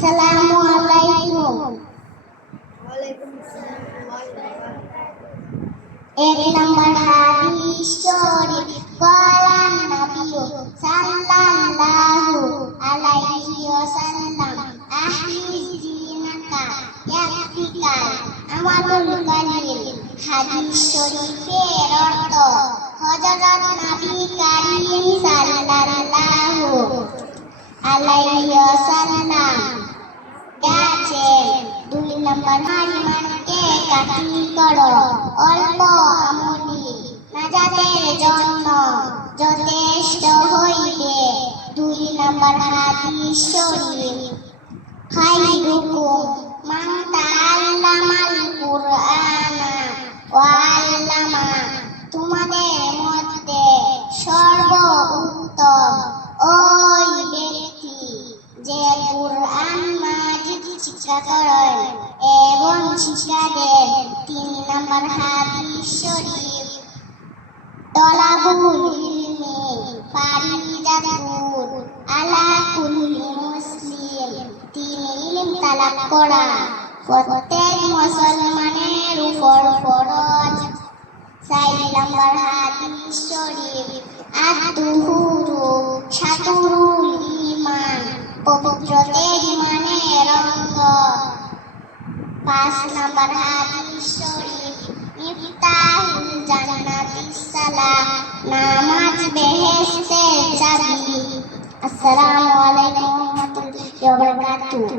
আসসালামু আলাইকুম। এক নম্বর হাদিস শরীফ ক্বালান নবী সাল্লাল্লাহু আলাইহি ওয়াসাল্লাম আহমিস দীনাকা ইয়াকফিকাল আমালুল কালিল। হাদিস শরীফের অর্থ হযরত নবী কারীম সাল্লাল্লাহু আলাইহি ওয়াসাল্লাম বলেছেন, 2 নম্বর ইমানকে কাঠিন্য করো, অল্প আমলি নাজাতের জন্য যথেষ্ট হইবে। 2 নম্বর হাদিস শরীফ খায়রুকুম মান তাআল্লামাল কুরআনা ওয়া আল্লামা। তোমাদের মধ্যে সর্বোত্তম ওই ব্যক্তি যে কুরআন মাজিদ শিক্ষা করেন এবং শিক্ষা দেন। 3 নম্বর হাদিস শরীফ তলাবুল ইলমি ফারিদাতুন আলা কুল্লি মুসলিম। ইলম তালাব করা প্রত্যেক মুসলমানের উপর ফরজ। 4 নম্বর হাদিস শরীফ আত-তুহুরু শাতুরুল ঈমান। পবিত্রতা ঈমানের অঙ্গ। 5 নম্বর হাদিস শরীফ মিফতাহুল জান্নাতিস সালাহ। নামাজ বেহেশতের চাবি। আসসালামু আলাইকুম ওয়া রাহমাতুল্লাহি ওয়া বারাকাতুহু।